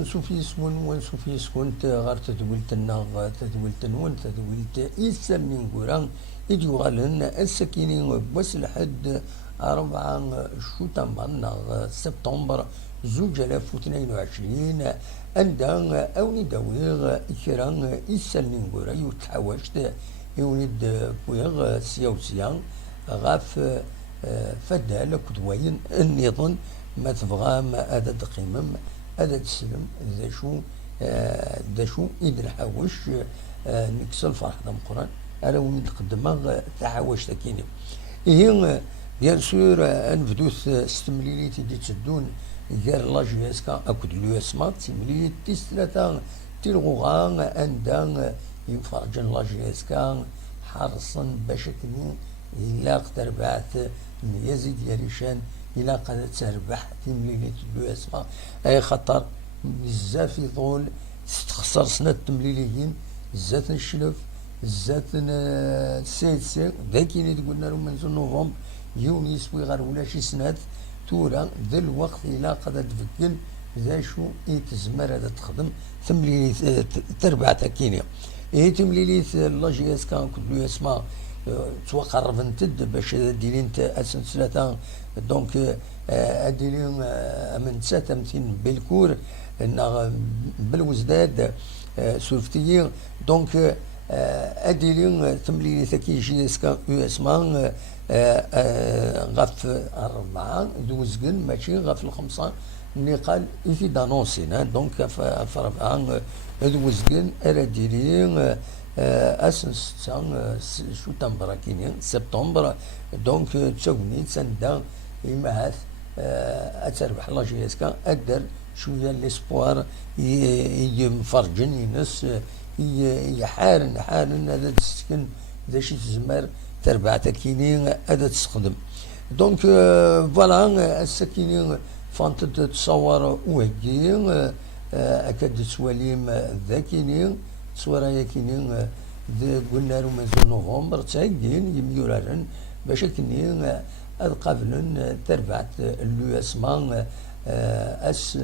نشوف يسكن ونشوف يسكن غير تدولتنا تدولتنون تدولت إيساني نقولان يجي غالن السكينين بس لحد 4 شتنبر سبتمبر 2022 عندها أوني داويغ كران إيساني نقولا يتحوشت يولد بويغ سياوسيان غاف فدال كدوين النظام ما تبغى ما هذا تقيمم هذا تسلم ذا شو إذا الحوش نكسل فرح دم قران أنا وين تقدم تحوش تكيني هي بيان سور انفدوث ستمليليتي دي تدون غير لاجيسكا اكود لو سمات سيمليليت تيستلاتا تيلغوغان اندان يفرجن لاجيسكا حرصا باش كني إلا تربعت يزيد يريشان إلا قد تربح تمليليت لو اسما اي خطر بزاف يطول تخسر سنة تمليليين زات الشلف زات سي ذاك اللي قلنا له من نوفمبر يوني يسوي غير ولا شي سنات تورا ذا الوقت إلا قد تفكن ذا شو تزمر هذا تخدم تمليليت تربع تاكينيا تمليليت لاجي اس كان كل يسمع توقرب نتد باش ديرين اسن ثلاثه دونك اديرين من 600 بالكور بالوزداد سولفتيين دونك اديرين تمليليت كيجي اسكا اسمان غف 4 دوزقن ماشي غف 5 اللي قال في دانونسينا دونك في 4 دوزقن ارديرين اسن شو تمبراكينين سبتمبر دونك تسوني تسندا يمهث اتربح لاجي اسكا ادر شويه ليسبوار يمفرجن ينس يحارن هذا تسكن ذا شي تزمر تربع تكينين هذا تستخدم دونك فوالا السكينين فانت تتصور وهكين اكاد تسواليم ذاكينين تصورا ياكينين قلنا له من نوفمبر تايقين يميورارن باش كنين هاد قابلن تربعت اللو اسمان اس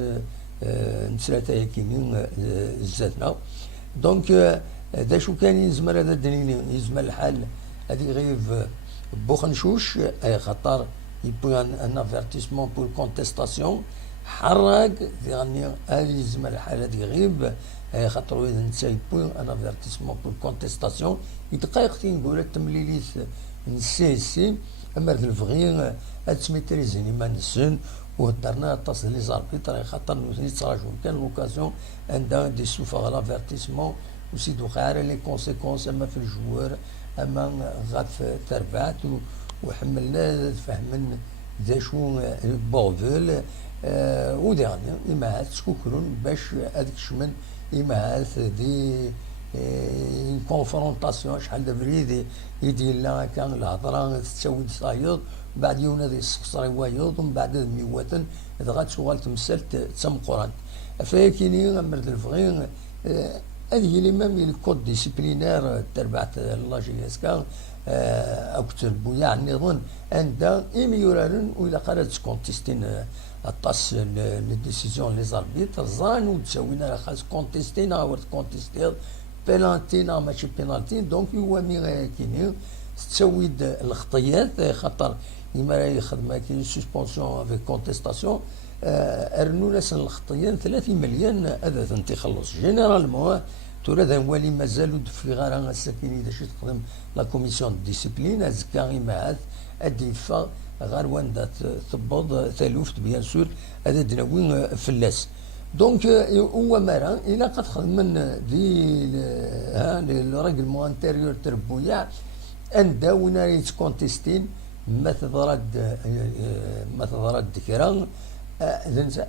نسلاتا ياكينين زاتنا دونك ذا شو كان يزمر هذا الدليل يزمر الحال هذه غيف بوخنشوش اي خطر يبوي ان افيرتيسمون بور كونتيستاسيون حرق يعني هذه يزمر الحال هذه غيب اي خطر اذا نسى يبوي ان افيرتيسمون بور كونتيستاسيون يدقائق نقول التمليليت نسي اما الفغين تسميتريزيني ما نسن وهدرنا تصل لي زاربيتر خاطر نوثني تصراجون كان لوكازيون عندها دي سوف على لافيرتيسمون وسيدو خير لي كونسيكونس اما في الجوار اما غاف تربعت وحملنا فهمنا ذا شو بوفل وديعني إما هاد تكوكرون باش هذيك شمن إما هاد دي كونفرونطاسيون شحال دابا يدير لا كان الهضره تساوي صايد بعد يوم هذا يسخسر وايض ومن بعد ميواتن اذا غاتشغل تمثل تم قران فكاينين مرد الفغين هذه اللي مام الكود ديسيبلينير تربعت لاجيسكا اكثر بويا يعني نظن عند ايميورارن ولا قرات كونتيستين الطاس لي ديسيزيون لي زاربيتر زان وتساوينا خاص كونتيستينا ورد كونتيستير بينالتينا ماشي بينالتي دونك هو مي كاينين تسويد الخطيات خاطر لما يخدم كاين سسبونسيون افيك كونتيستاسيون ارنو ناس الخطيان 30 مليون هذا تنتخلص جينيرالمون ترى ذا هو اللي مازالوا في غير الساكنين اذا شي تخدم لا كوميسيون ديسيبلين ازكا معاد اديفا غير واندا تبض ثالوفت بيان سور هذا دناوين فلاس دونك هو مرا الى قد خدم من دي الراجل انتيريور تربويا اندا وين يتكونتيستين ما تضرد كرا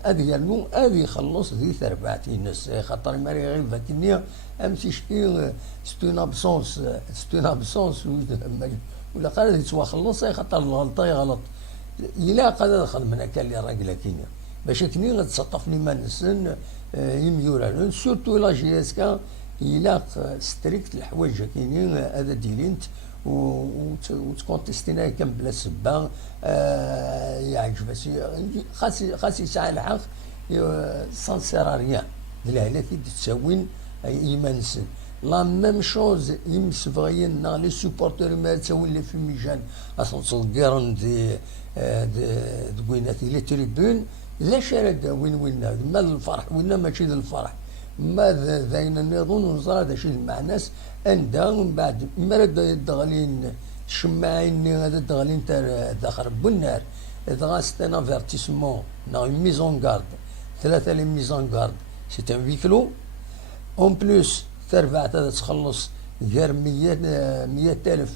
هذه يلمو هذه يخلص ذي 4 ناس خاطر ماري غير فاكنيا امشي شكي ستون ابسونس ولا قال يتوا خلص خاطر الغلطه غلط الا قال خدمنا كان لي راجل كينيا باش كني غتسطفني ما نسن يميورا سورتو لا جي اس كا الا ستريكت الحوايج كاينين هذا ديرينت وتكونتيستينا كان بلا سبه يعجب خاص يسعى الحق سان سير ريان الهلا كي تساوين ايمانسن لا ميم شوز يمسفغيين لي سوبورتور ما تساوين لي فيميجان اصلا صغيرن دي دوينات لي تريبون لا شارد وين ما الفرح وين ماشي الفرح ما ذاين النظام ونزرع هذا شيء مع ناس اندا من بعد مرد الدغالين شماعين هذا الدغالين تاع داخل بالنار اذا غاست ان افيرتيسمون نا ميزون غارد ثلاثه لي ميزون غارد سي ان فيكلو اون بلوس تربع تخلص غير 100,000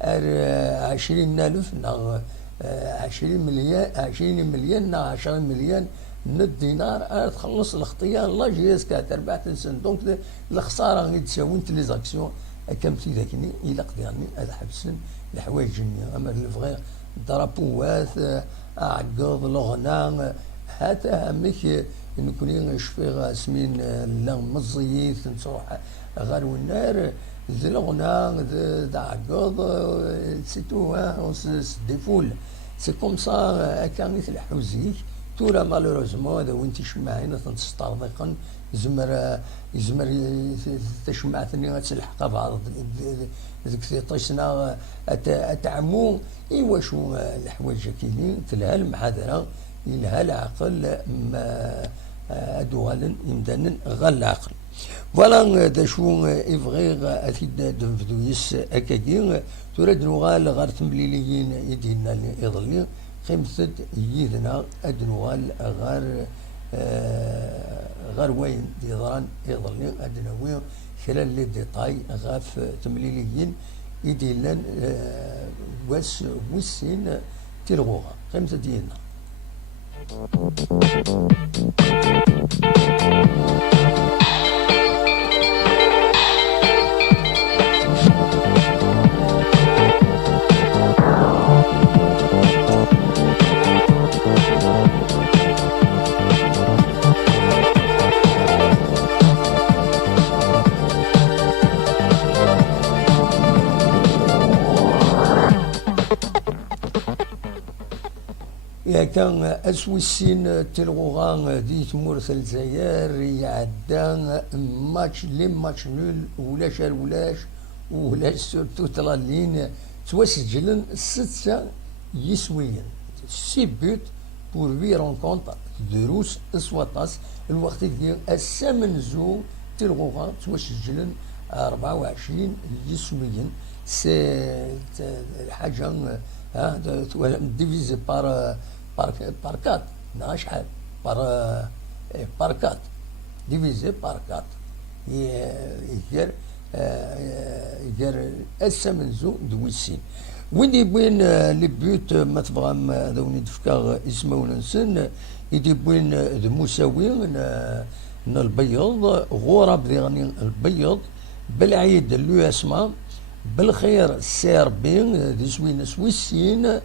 20,000 نا 20 مليون 20 مليون نا 10 مليون من الدينار تخلص الخطيه الله جياس كاع اربع تنسن دونك الخساره غير تساوي لي زاكسيون كم في ذاكني الى قدرني هذا حبسن الحوايج جنيه اما الفغي درابوات عقض الغنى حتى همك نكوني نشفي سمين لا مزيت نروح غير والنار ذي الغنى ذي عقض سي تو ديفول سي كوم سا كان مثل حوزيك تورا مالوروزمون هذا وين تشمعين تنسترضقن يزمر تشمعتني غتلحق بعض ذيك طيشنا اتعمو ايوا شو الحوايج كاينين تلها المحاضره يلها العقل ما ادوال يمدن غير العقل فوالا دا شو يبغي اكيد دفدويس هكاكي تورا دنوغال غير تمليليين يدينا اللي يضلي خمسة يدنا أدنوال غير وين يضران يضلي أدنوي خلال لي ديتاي غاف تمليليين يديلن وسين تلغوها خمسة ديالنا كان اسويسين تلغوغا دي تمورث الجزائر يعدى ماتش لي ماتش نول ولاش سورتو طلالين توسجلن 6 يسويين 6 بوت بور 8 رونكونتر دروس اسواطاس الوقت ديال الثامن زو تلغوغا توسجلن 24 يسويين سي حاجه ديفيزي بار 4 شحال بار 4 ديفيزي بار 4 يدير الثامن زو دويسين وين يبين لي بيوت ما تبغى هذا وين دفكا اسمه نسن يدي بين المساوي من البيض غراب ذي البيض بالعيد اللي يسمى بالخير سير بين ذي سوين سويسين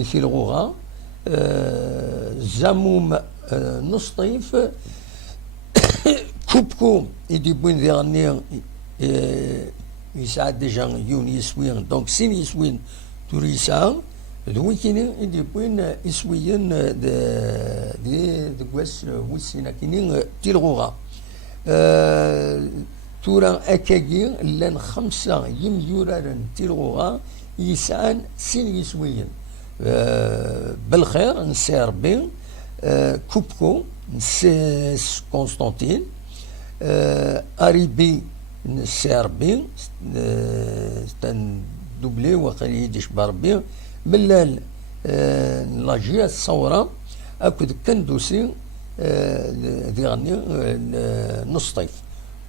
يثير غوغا زموم نصطيف كوبكو يدي بين ذي غني يساعد ديجا يون يسوين دونك سين يسوين توريسا ذوي كاينين يدي بين يسوين دي كواس ويسينا كاينين تيلغوغا تورا اكاكي لان 5 يميورارن تيلغوغا يسعان سين يسوين بالخير نسير بين كوبكو نسيس كونستانتين اريبي السيربي تن دوبلي وقال يديش بربي ملال لاجيا الثورة اكد كندوسي ديغني نصطيف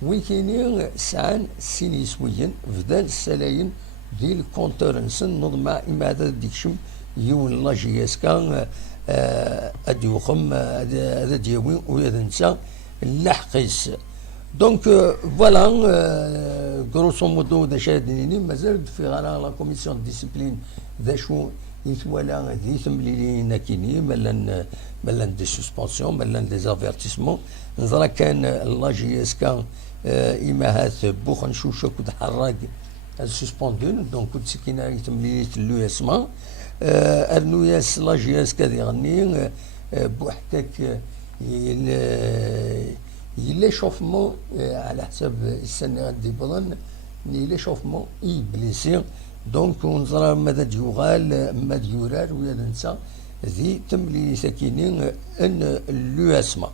ويكيني سعان سيني سويين فدال السلاين ديال الكونتور نسن نضمع إمادة ديكشم يون لاجياس كان اديوخم هذا ديوين ويذا نسا اللحقيس دونك فوالا غروسو مودو دا شادنيني مازال في غانا لا كوميسيون ديسيبلين ذا شو يتوالا ذي ثمليلين كيني ملان دي سسبونسيون ملان دي زافيرتيسمون نظرا كان لاجياس كان إماهات بوخن شوشك ودحراق السسبوندون دونك كنت سكينة يتمليليت اللو يسما ارنو ياس لاجياس كذي غني بوحدك يلا شوفمون على حساب السنة غادي بضن يلا شوفمون بليسي دونك ونزرى ماذا يغال ماذا يورار ويا ننسى ذي تملي ساكنين ان اليواسما.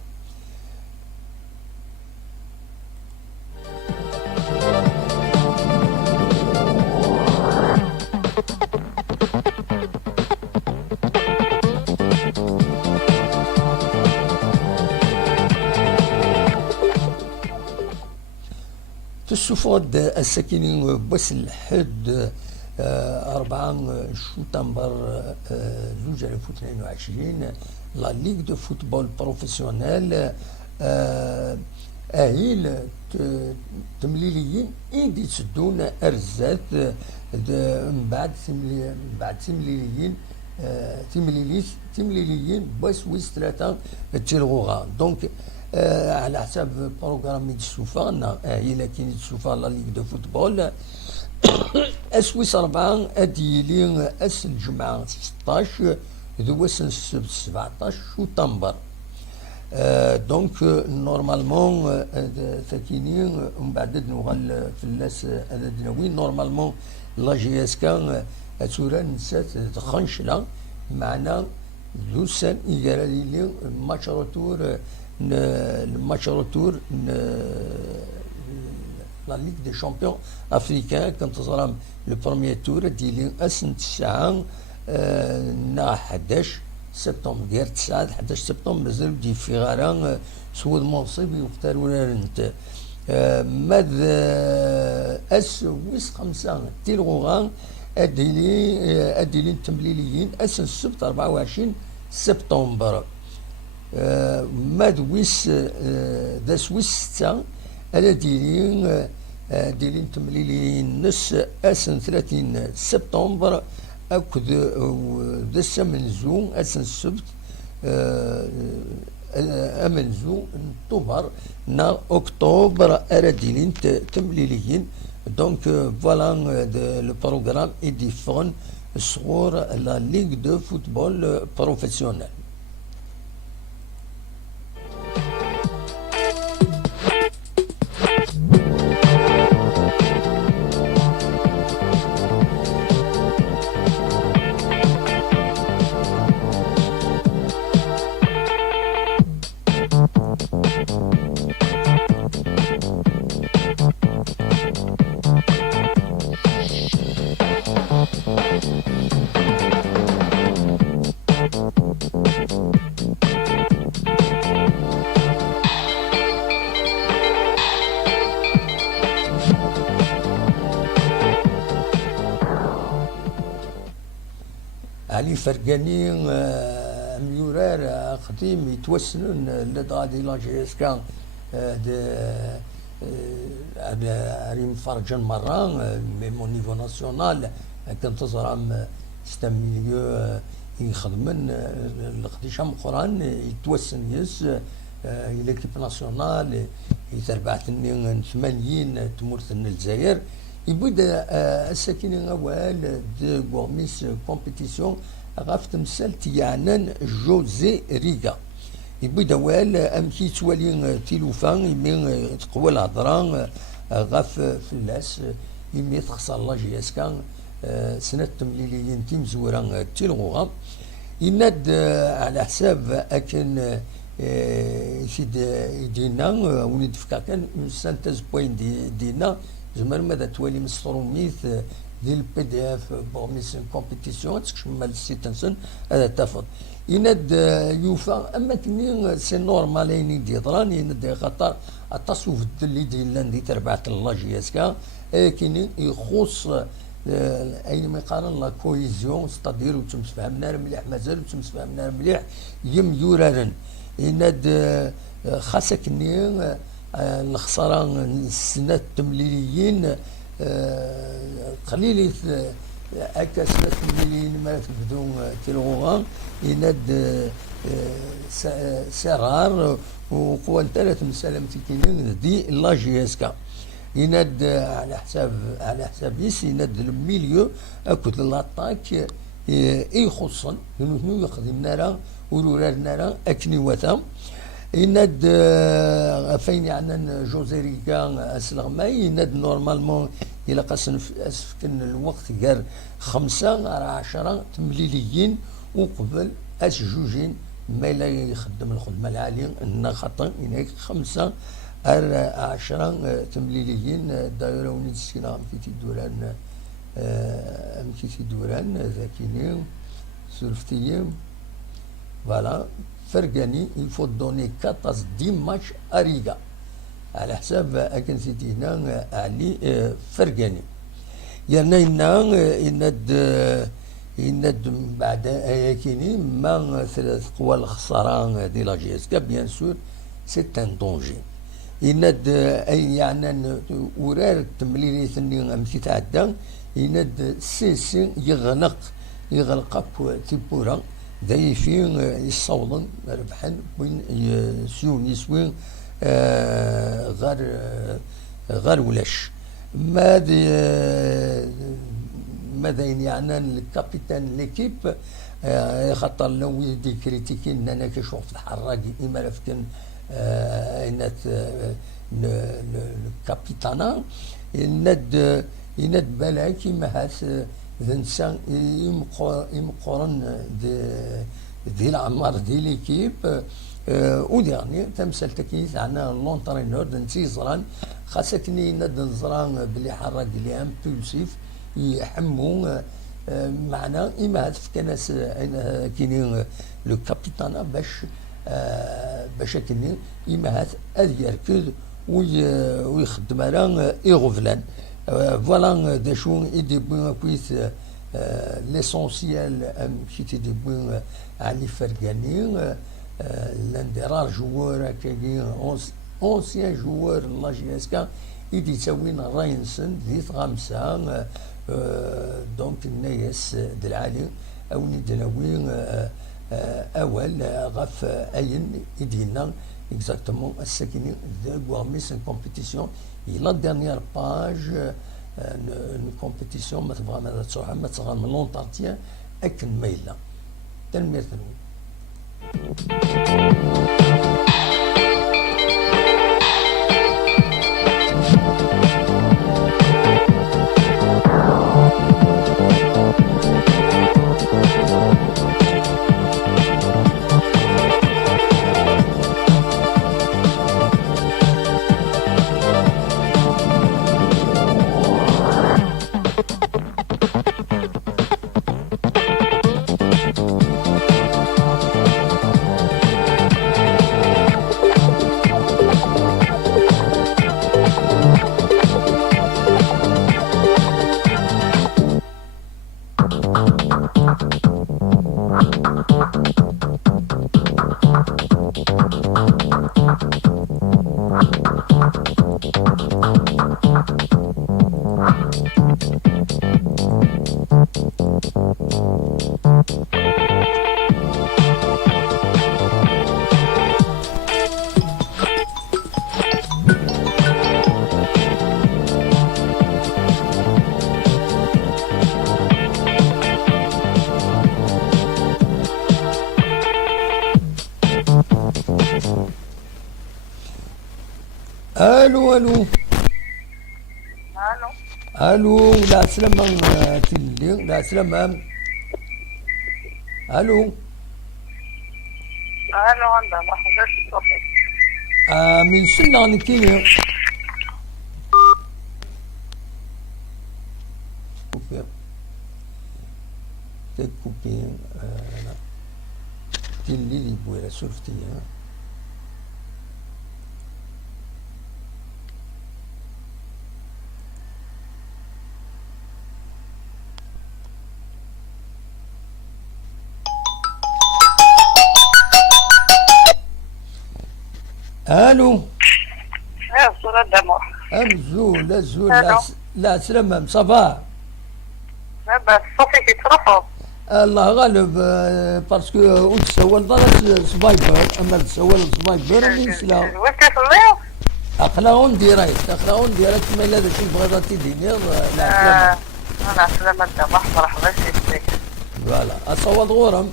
تسوفود الساكنين بس الحد 4 شتنبر 2022 لا ليغ دو فوتبول بروفيسيونيل اهيل تمليليين ايدي تسدون ارزات من بعد تمليليين تمليليين بس ويس 3 تلغوغا دونك على حساب بروغرام السوفا هي كاين السوفا لا ليغ دو فوتبول اسويس 4 اديلي اس الجمعه 16 ذوس 17 شتنبر دونك نورمالمون ثاكينين ومن بعد نوغال في الناس ادناوين نورمالمون لا جي اس كان تورا نسات تخنشلا معنا دوسان يجرالي ماتش روتور الماتش روتور لا ليغ دي شامبيون افريكان كنت ظلام لو بروميير تور ديالي اسن تسعة نا 11 سبتمبر ديال 9 11 سبتمبر مازال دي في غاران سود منصب يختار ولا انت ماذا اس ويس 5 تيلغوغان اديلي التمليليين اسن السبت 24 سبتمبر ماذ ويس داس ويس 6 على ديلين تمليلين نص اسن 30 سبتمبر اكد دس منزو اسن السبت امنزو اكتوبر نا اكتوبر على ديلين تمليليين دونك فوالا لو بروغرام اي ديفون صغور لا ليغ دو فوتبول بروفيسيونيل. علي فرقاني ميورار قديم يتوسنون لدغادي لا جي اس كان ريم فرجن مرة ميمو نيفو ناسيونال كنت تزرع ستا ميليو يخدمن القديشة مقران يتوسن يس ليكيب ناسيونال يتربعتني 80 تمورتن الجزائر يبدا الساكنين اوال دي غورميس كومبيتيسيون غاف تمثال تيعنان جوزي ريغا يبدا وال امكي توالي تيلوفان يمي تقوى الهضره غاف فلاس يمي تخسر لا جي اس كان سنه تمليليين تيم زوران تيلغوغا يناد على حساب اكن سيد دينا ونيد فكا كان سانتاز بوين دينا زمر ماذا توالي مستروميث ديال البي دي اف بورميس كومبيتيسيون تكشمل السيت نسن هذا تفض يناد يوفا اما كني سي نورمال يني دي ضران يناد خاطر التصوف اللي ديال دي تربعت الله جي اس كا كاين يخص اينما يقارن لا كويزيون ستادير وتمسفهمنا مليح مازال وتمسفهمنا مليح يم يورارن يناد خاصك كني الخسارة السنة التمليليين قليل هكا سنة التمليليين ما تبدو تلغوغا يناد سرار وقوة ثلاث مسالمة كينين دي لا جي اس كا يناد على حساب يس يناد الميليو اكد لاطاك يخصن شنو يخدم نارا ورورار نارا اكني وثام يناد فين يعني جوزيريكا اسلغماي يناد نورمالمون الى قاس اسفكن الوقت قال 5 على 10 تمليليين وقبل جوجين ما لا يخدم الخدمه العاليه ان خاطر هناك 5 على 10 تمليليين دايره ونسينا مكيتي دوران مكيتي دوران ذاكيني سولفتيين فوالا فرقاني يفو دوني 14 ماتش اريغا على حساب اكن سيتي هنا علي فرقاني يعني يند بعد اياكيني ما 3 قوى الخسارة دي لا جي اس كا بيان سور سي ان دونجي يند يعني ورار التمليلي ثني امشي تعدى يند سيسي يغلق تيبورا ذي فين يصولن ربحا وين سيوني سوين غير ولاش ماذا يعني الكابيتان ليكيب خاطر لو يدي كريتيكين انا كيشوف الحراق اما لفتن الكابيتانا يند بلاكي ما هاس ذنسان يمقرن دي العمار دي ليكيب وديرني تمثل تكيس عنا لونترينور دنتي زران خاصتني ند نزران بلي حراق لي امبولسيف يحمو معنا اما هاتف كناس كيني لو كابيتانا باش كيني اما هات يركض ويخدم على يغفلان فوالا دا شو يدي بوين كويس ليسونسيال كي دي بوين علي فرقاني لاندرار جوار كاين اونسيان جوار لا جي اس كا يدي تسوين راينسن دي 5 دونك الناس دالعالي او ندناوين اول غاف اين يدينا اكزاكتومون الساكنين ذا غواميس كومبيتيسيون لا ديرنيير باج كومبيتيسيون ما تبغى ما تروح ما تغام من لونطارتيان اكن ميلا تنمير تنوي الو الو الو لا سلامة تلي لا سلامة الو عندها ما حضرتش صوتك من سنة نكيني كوبي تكوبي تلي لي بويرة سولفتي الو صورة دموع زول لا سلامة صباح بس صوتك يترفض الله غالب باسكو وتسول ضرس سبايبر اما تسول سبايبر اللي يسلا وانت في الليل اخلاون ديرايت ما لا شي بغا تيديني لا انا سلامة دموع مرحبا بك فوالا اصوت غورم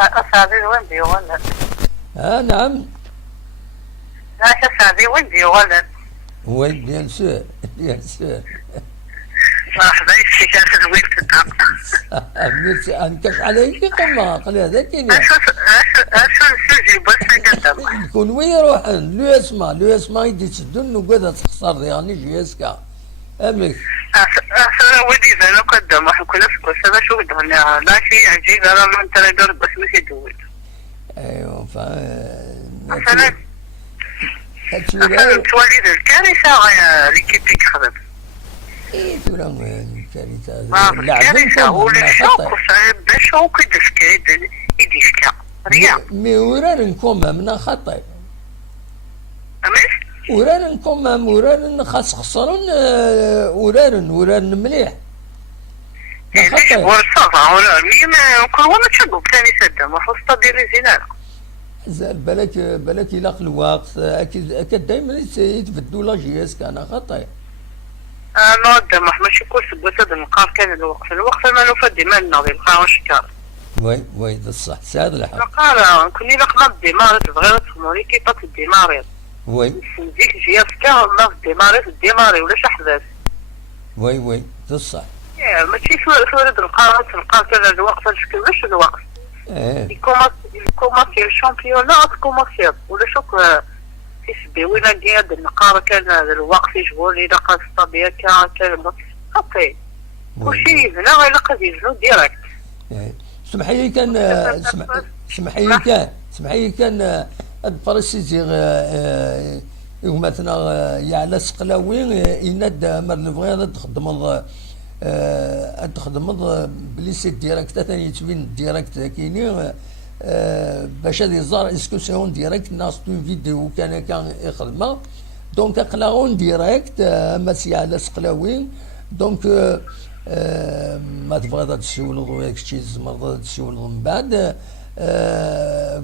اسعدين وين بيو ولا نعم. لا شوف هذه ولدي ولد. وي بيان سور بيان سور. مرحبا يسيك اخذ وين تتعب. ميرسي انكش عليك قمة قل هذا كاين. اشو السجي بس قدام. يكون وين يروحن لو اسما يدي تسدن وقاعدة تخسر يعني جيسكا. املك. ودي زين قدام راح كل اسبوع سبع شو بدهم لا شيء عجيب انا ما انت لا بس مش يدور. ايوه مثلا هتشوفها تواليد الكارثة يا ليكيتيك خدم. ايه تقول كارثة الكارثة ولا شوك وصعب شوك يدفكا يدفكا ريا. مي ورانكم من خطأ. أمس؟ وران خاص خسرون وران مليح. ليش ورصافة ولا ميم كل واحد تشبه بثاني سدة ما خصتا ديري زينارة. زال بالك يلاق الوقت اكيد دائما يتبدلوا لا جياس كان خطأ. ما قدام ماشي كل سبوة هذا النقار كان الوقت ما نفدي ما ناضي القاع شكار. وي ده الصح ساد الحق. النقار كوني لقنا الدمار تبغي تفهموني كيف الدمار. وي. ديك جياس كان ما الدمار ولا شحذاس. وي ده الصح. ماشي سورد القاع كان الوقت شكل مش الوقت. الكوماسيال شامبيونات كوماسيال ولا شوك تسبي وين قاعد النقارة كان هذا الوقت يجبوا لي لقى الطبيعة كان خطي وشي هنا غير لقى يجنو ديريكت. سمحي كان البريسيزي مثلا يعلى سقلاوي يند مر نبغي تخدم بليسي ديريكت ثاني تبين ديريكت كاينين باش هذه يزار اسكوسيون ديريكت ناس تون فيديو كان يخدمها دونك اقلاون ديريكت ماشي على سقلاوي دونك ما تبغى تسولغ وياك شي زمر تسولغ من بعد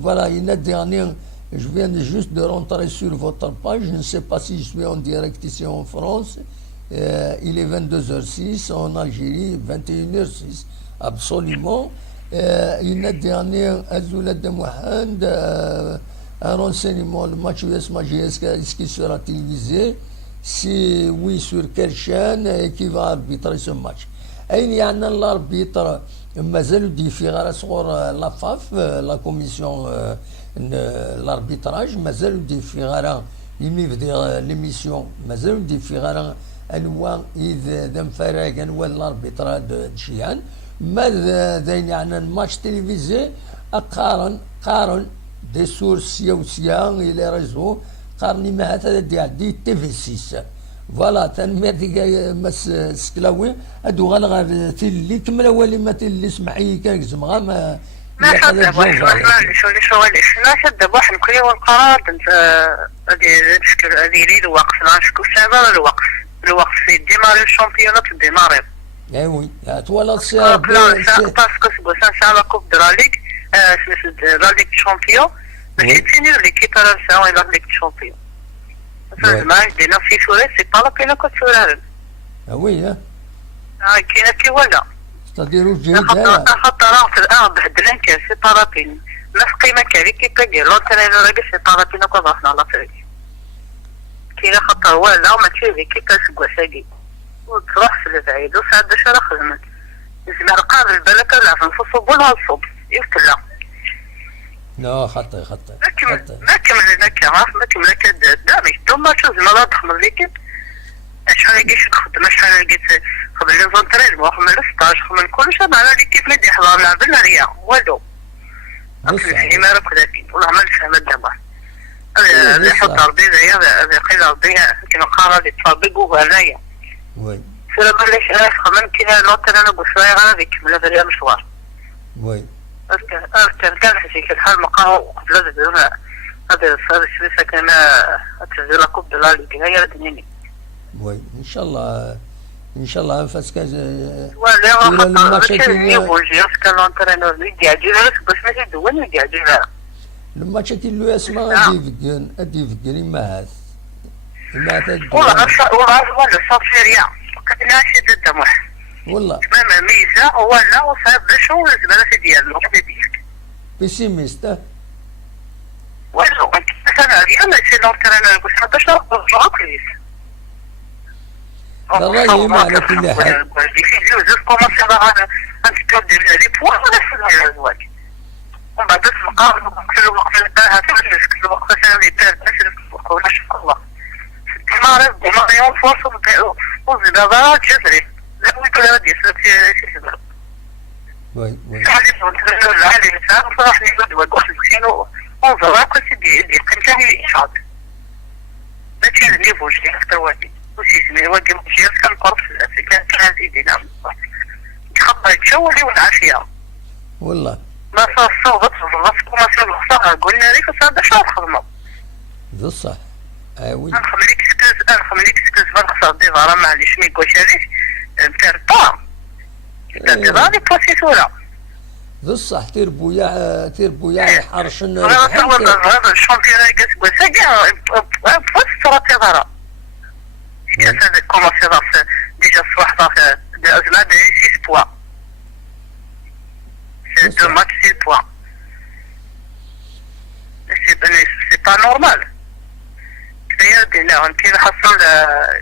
فوالا يناد يعني je viens juste de rentrer sur votre page, je ne sais pas si je suis en direct ici en France. Il est 22h06, en Algérie 21h06, absolument. Une dernière, Azoulad de Mohand, un renseignement, le match USMA GSK, est-ce qu'il sera télévisé? Si oui, sur quelle chaîne et qui va arbitrer ce match? أين يعني l'arbitre مازالوا دي في غير صغور لا فاف لا كوميسيون l'arbitrage مازالوا دي في غير يمي في ليميسيون مازالوا دي في غير انواع اذا ذم فرق انواع الاربيترا دشيان ماذا يعني الماتش تلفزيون قارن دي سورس سياسيه الى ريزو قارني ما هذا دي تي في 6 فوالا تنمير ديك مس سكلاوي ادو غير تيلي كمل اولي ما تيلي سمحي كان زعما ما شد ما شد واحد كل يوم القرار هذه لي الوقت نشكو سبب الوقت في ديماري الشامبيونات ديماري. ايوي تولى باسكو سبوسان شعلا كوب دراليك راليك شامبيون باش تفينير ليكيب تاع راليك شامبيون. الماتش دينا في سوري سي با لا بينا كوتورال. وي كاينه كي ولا تديروا جيد هذا حتى راه بهدلان كاع سي با لا بين نفس قيمه كاري كي كدير لونترينور راك سي با لا بين كو ضافنا لا فريق كاينه خطر ولا ما تشوفي كي كتسقوا ساقي وتروح في البعيد وساعد باش راه خدمت يسمع القابل بالك لا في الفوتبول هالصوب يفتلا لا خطي ما كملنا ما كملنا كدامي ثم تشوف ما تخمر ليك شحال لقيت الخدمه شحال لقيت قبل لي زونترينمون قبل الستاج قبل كلشي انا اللي كيف ندي حضر لعبنا ريا والو اصلا ما راك ذاك والله ما نفهم دابا اللي يحط ربي هذا قيل ربي كما قال هذه تطبق هنايا وي سلام ليش خمن كذا نوتر انا بشويه غادي كمل هذا المشوار وي كان حسيت الحال مقاهو قبل هذا الشيء سكن تنزل كوب دولار اللي هي الدنيا وي ان شاء الله فاس كاز ولا الماتش يبغي كان لونترينور اللي يعجبك بس ما تدون اللي يعجبك الماتش اللي يسمع ادي فيجن ما هذا والله صافيريا كنا شي الدموع والله ما ميزه ولا وصاب شو الزباله ديالو ديالك بيسيميست والو انت مثلا اليوم سي لونترينور قلت هذا شنو كويس الرأي على كل حال. جوز كومونسي بقى انت تودي لي بوا ولا في الزواج ومن بعد تلقى كل وقت هتفلس كل وقت ثاني تفلس ولا شاء الله تمارس دماغ فرصة وزبادة جذري لا يقول هذه سيسبب وي هذه لونترينور العالي مثلا صراحة يقول وقت الخير انظر كنت دي كنت هي إشعاد ما كان نيفو شيء اختواتي وش اسمه وجه مشي كان قرب في كان هذه نعم تخبر تشولي والعافية والله ما صار صوبت الرصق وما صار الخسارة قلنا لك صار شهر خدمة ذو الصح وي أنا خمليك سكوز بالخسارة دي غارة معليش مي قوش هذيك مترطام ترطامي بوسيسورة ذو الصح تربويا حرشن هذا الشامبيون قلت بسجع بوس صارت غارة كان هذا كوماسي راس ديجا الصباح صافي دي أزمة دي 6 بوا سي دو ماتش 6 بوا سي با نورمال كفاية دينا انتي حصل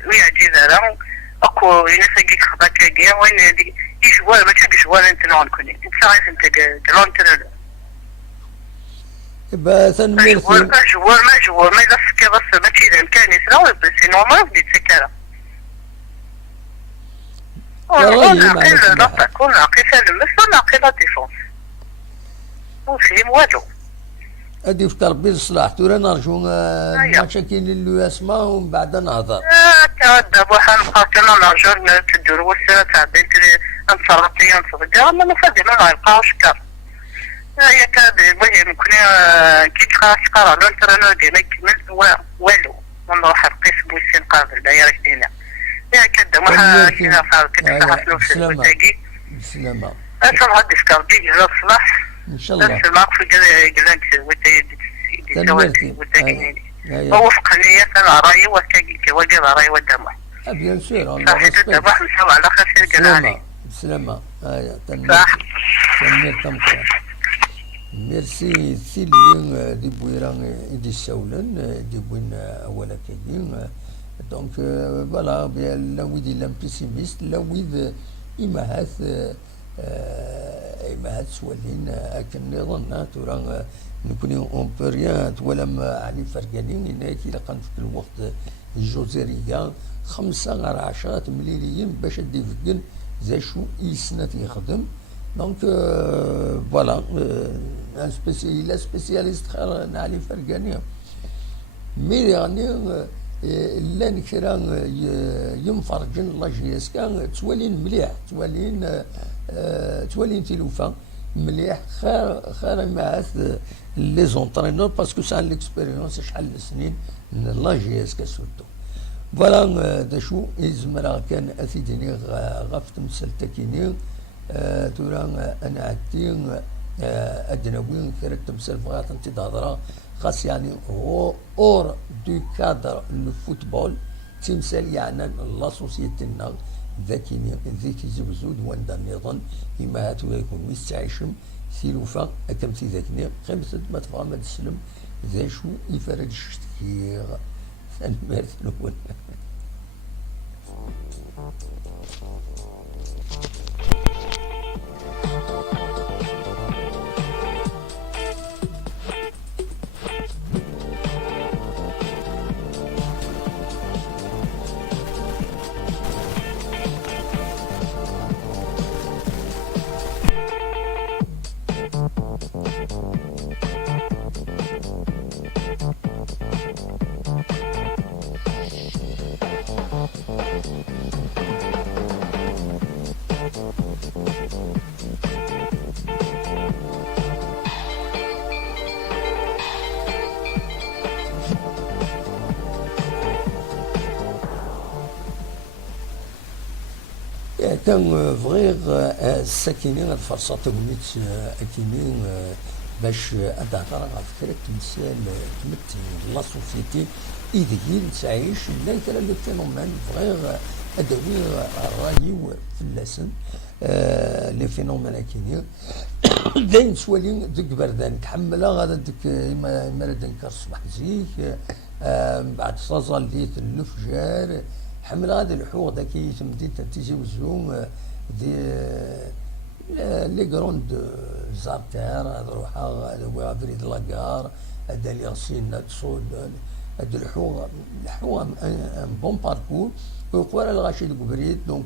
ويعجز هذا اكو ينسقيك خطاك كاكيا وين يجوال ما تشك جوال انت نون كوني انت عارف انت جلونتر يبقى ثنميرثي جوال ما يلفك بس ما تشيل امكاني سنوي بس نورمال بدي تسكرها كون عقيل سالم مثل عقيل ديفونس وفهم والو ادي في تربية الصلاح تورا نرجو مشاكل اللي يسمع ومن بعد نهضر تهدى بوحان قاتلنا نرجو تدروس تعديت انصرتي انصرتي اما نفذي ما نلقاوش كار هي كاد المهم كنا كي تقرا لونترينور ديالنا كمل والو ونروح نقيس بوسين قابل داير دينا يا كدا ما كنا صار كده فلوس الوتاقي بسلامة اصلا هاد السكاردي على الصلاح ان شاء الله نفس الماك في جلانك وتاقي ووفق نية العراي وتاقي كواجب عراي والدمع بيان سور صحيح الدمع نسوي على خسر جلالي بسلامة صح تنمير تمكن ميرسي سيلين دي بويران دي سولن دي بوين اولا كاين دونك فوالا لا ويدي لام بيسيميست لا ويد إمهات سوالين أكن نظن تورا نكوني اون بو ريان ولم علي فرقانين هناك إلا كان في الوقت الجزائرية 15 مليون باش دي فكن زي شو إيسنا يخدم دونك فوالا لا سبيسياليست خير نعلي فرقانية مي يعني لان كرا ينفرجن لاجياس كان توالين مليح توالين تلوفا مليح خير مع لي زونطرينور باسكو سان ليكسبيريونس شحال السنين من لاجياس كسودو فوالا دا شو يزمرا كان اثيديني غاف تمثل تاكيني تورا انا عدتي ادناوين كرا تمثل فغات انت تهضرا خاص يعني هو اور دو كادر لو فوتبول تمثال يعني لا سوسيتي النار ذاكي زوزود واندا نظن إما هاتو يكون ويستعيشم سيلوفا أكمتي ذاكني خمسة ما تبغى ما تسلم ذا شو يفرد الشتكير ثنمارث الأول كان فغير الساكنين الفرصة تقوليت أكينين باش أدهضر على فكرة تمثال تمثل لا سوسيتي إذا تعيش لا يترى لو فينومين فغير أدوي الرأي في اللسن لي فينومين أكينين داين سوالي ديك بردان كحملها غادا ديك ما دنكر الصباح زيك من بعد تصليت الفجار حمل غادي الحوغ داكي تمديت تيجي وزوم دي لي كروند زارتير هاد روحها هذا فريد لاكار هذا اللي غسين تصود هاد الحوغ ان بون باركور وقوارا الغاشي ديك بريد دونك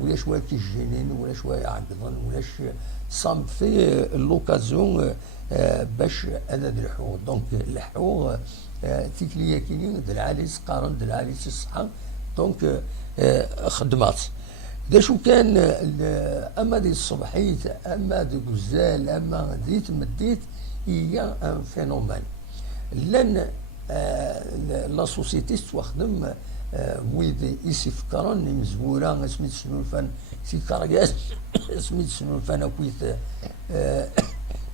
ولا شويه كيجينين ولا شويه عقدن ولاش صام في لوكازيون باش هذا الحوغ دونك الحوغ تيكليا كينين العاليس قارن العاليس الصحة دونك خدمات دا شو كان اما دي الصبحيت اما دي غزال اما دي تمديت هي ان فينومين لان لا سوسيتي تخدم ويد يسفكرن مزورا سميت شنو الفن سي كارياس سميت شنو الفن كويت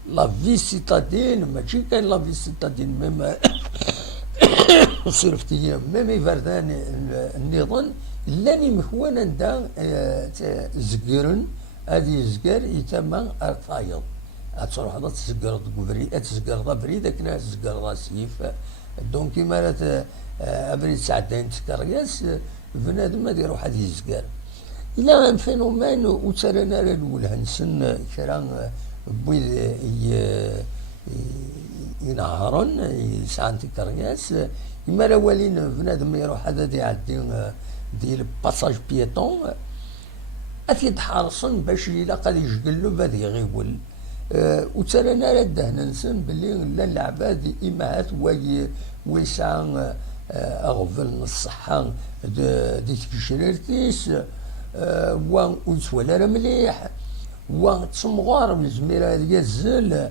لا في سيتادين ماشي كان لا في سيتادين ميم صرفتي ميم يفردان النظام لاني مخوانا دا زقرن هذه زقر يتم ارتايض تروح هذا تزقر بريد تزقر بريد كنا تزقر سيف دونك كيما راه ابريد ساعتين تكرياس بنادم ما يروح هذه الزقر الى ان فينومين وترانا الاولى نسن كرا بويد ينهارن يسعان تكرياس يما راه والين بنادم يروح هذا يعدي ديال باساج بيتون اكيد حارصن باش الا قال يشقلو بادي غيول وترانا راه دهنا نسن بلي لا العباد امهات ويسعى اغفل الصحة ديك الشريرتيس ويتولى راه مليح وتسمغار من زميرة يزل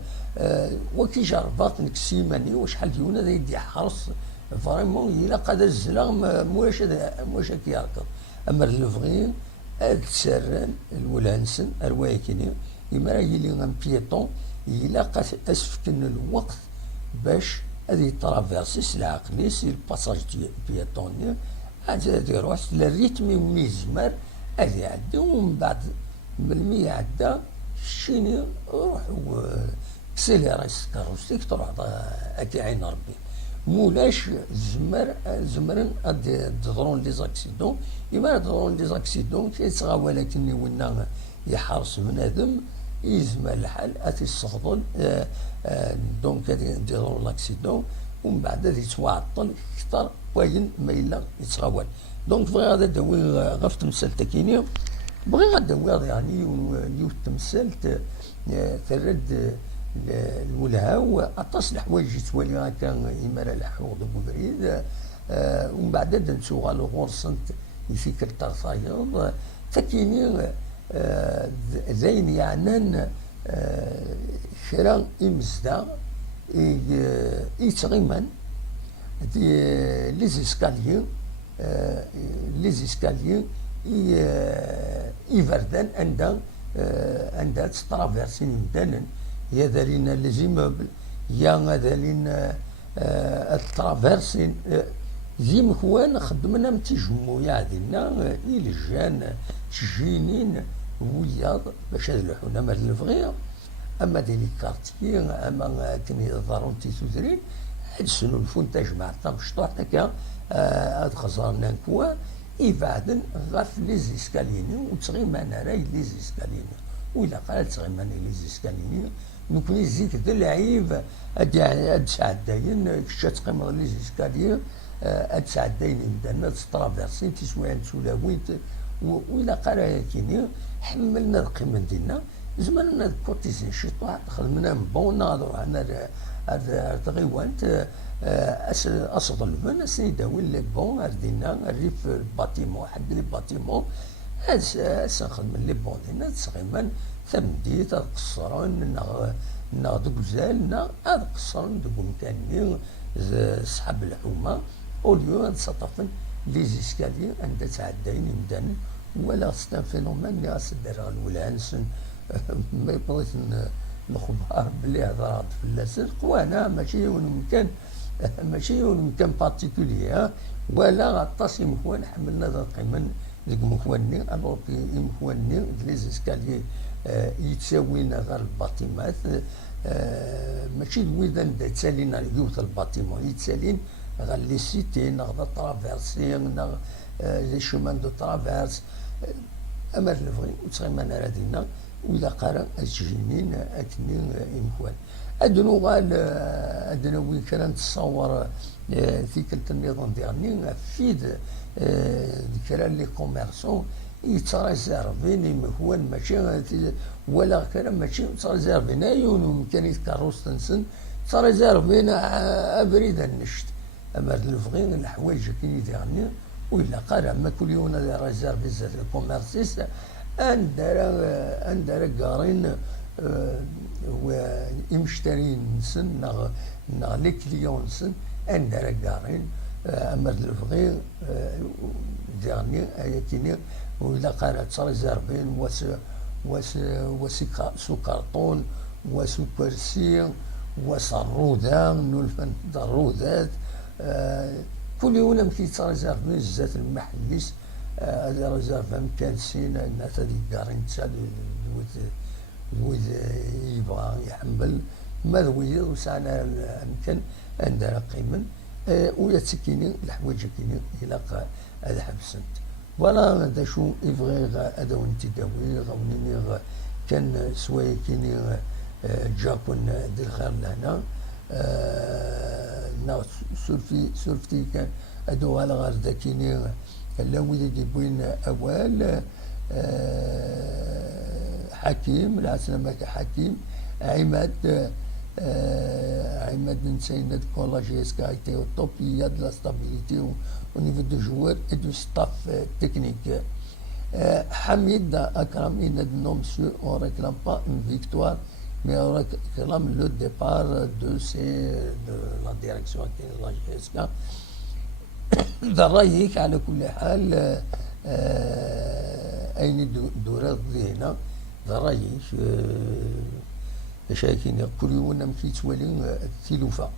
وكي جربات نكسيماني وشحال ديونا دا يدي حرص فريمون الا قاد الزلا مولاش كيركض اما الفغين هاد تسران الولانسن اروايكيني اما راه يلي ان بيتون الا قاد اسفكن الوقت باش هادي ترافيرسي العقليس الباساج ديال بيتوني هادي يروح الريتم ويزمر هادي يعدي ومن بعد ملي يعدى شيني روح سيليرايس كاروسيك تروح هاكي عين ربي مولاش زمرن تضرون لي زاكسيدون إما تضرون لي زاكسيدون كيتغا ولكن ونا يحرص بنادم يزمر الحال اتي الصفضل دونك غادي يضرون لاكسيدون ومن بعد غادي يتعطل اكثر وين ما الا يتغاول دونك بغي غادا داوي غا في تمثال تاكيني بغي غادا داوي يعني يوت تمثال ترد الولهاو اطاس الحوايج يتوالي هكا يمارا الحوض بوبريد ومن بعد نسو غالو غورسنت يفكر ترصايض تكيني زين يعنان شرا إمزدا يتغيمن لي زيسكاليي يفردان عندها تترافيرسي مدانا يا ذالين لي زيموبل يا ذالين الترافيرسي زي مكوان خدمنا متيجمو يعدينا إلجان تجينين وياض باش هاد الحونا ما الفغيا اما ديلي كارتيي اما كني ضرون تيتودرين هاد السنو الفونتاج مع الطمشطوح هكا هاد خزرنا كوا يبعدن غاف لي زيسكاليني وتغيمان راي لي زيسكاليني وإلا قال تغيمان لي زيسكاليني نكوني زيك ذا العيب هاد ساعدين كشا تقيم لي زيسكاليني هاد ساعدين مدانا تسترافيرسي تسوان سولاويت وإلا قال كيني حملنا القيمة ديالنا زماننا كوتيزين شطوع خدمنا بون ناظر عنا غيوانت اصد البن سيداوي لي بون ردينا الريف الباتيمون حد لي باتيمون سنخدم لي بون ديالنا تسغيمان ثمدي تقصرون ناض غزالنا هذا قصرون دوك مكاني صحاب الحومه اوليو نتصطفن لي زيسكالي عند تعدين مدان ولا ستان فينومين اللي غاسدار الولانسن ما بغيت نخبر بلي هضرات في اللاسل قوانا ماشي مكان بارتيكولي ولا غطاس مكوان حملنا ذا قيمن ذيك مكواني الوغ مكواني لي زيسكالي يتساوينا غير الباطيمات ماشي الويدان دا تسالينا يوث الباطيمون يتسالين غير لي سيتين غير ترافيرسي لي شومان دو ترافيرس اما الفغي وتغيمان رادينا وإذا قرا الجنين أكني إمكوان أدنو قال أدنو وين كان تصور ثيكلت النظام ديالني فيد كرا لي كوميرسون يتريزيرفين إمكوان ماشي ولا كلام ماشي تريزيرفين أيون ومكانية كاروس تنسن تريزيرفين أبريد النشت أما الفغي الحوايج كي ديالني وإلا قرا ما كل يوم ريزيرفي زاد الكوميرسيس أندر قارين وإمشترين نسن نغ لي كليون نسن أندر قارين أمر الفغير ديالني أيكيني وإلا قالت ريزيرفين سو كارطون وسو كرسي وصرودة نولفن ضرودات كل يوم مكي تريزيرفين زات المحليس هذا ريزيرف امكان سين الناس هذيك قارين تسال دويت يبغى يحمل ما دويت وسعنا امكان عندنا قيمن ويا تسكيني الحوايج كيني الى هذا حبسنت فوالا هذا شو يبغي هذا وانت داوي غونيني كان سوايا كيني جاكون دي الخير لهنا سورفتي كان هذو على غير ذاكيني لا ولد بين أول حكيم العسلامة حكيم عماد نسينا كولاجي اسكايتي وطوبيا دو لا ستابيليتي au niveau de joueurs et du staff technique. Hamid Akram, il ne non monsieur, on ne réclame pas une victoire, mais on réclame le départ de la direction de la GSK. ذا رأيك على كل حال أين دورات هنا ذا رأيك شايكين كل يوم نمشي تولي التلوفة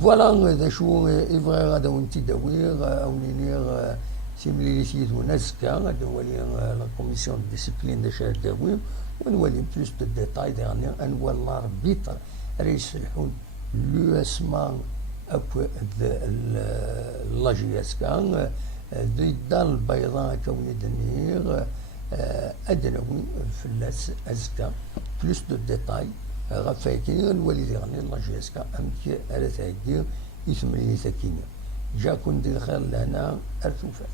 فوالا ذا شو يبغى غادا وانت داوي أو نينير سيملي سيد ونزكا غادا ولي لا كوميسيون ديسيبلين دا شاد داوي ونولي بلوس دو ديتاي ديالنا نولي الاربيتر رئيس الحون لو اسمان أكو اللاجياس كان دي الدار البيضاء كوني دنيغ أدنوي فلاس أزكا بلوس دو ديتاي غفاكيني الوالد يعني اللاجياس كان أمكي على تهدير يثمني ثكيني جا كون دي الخير لهنا أرثوفات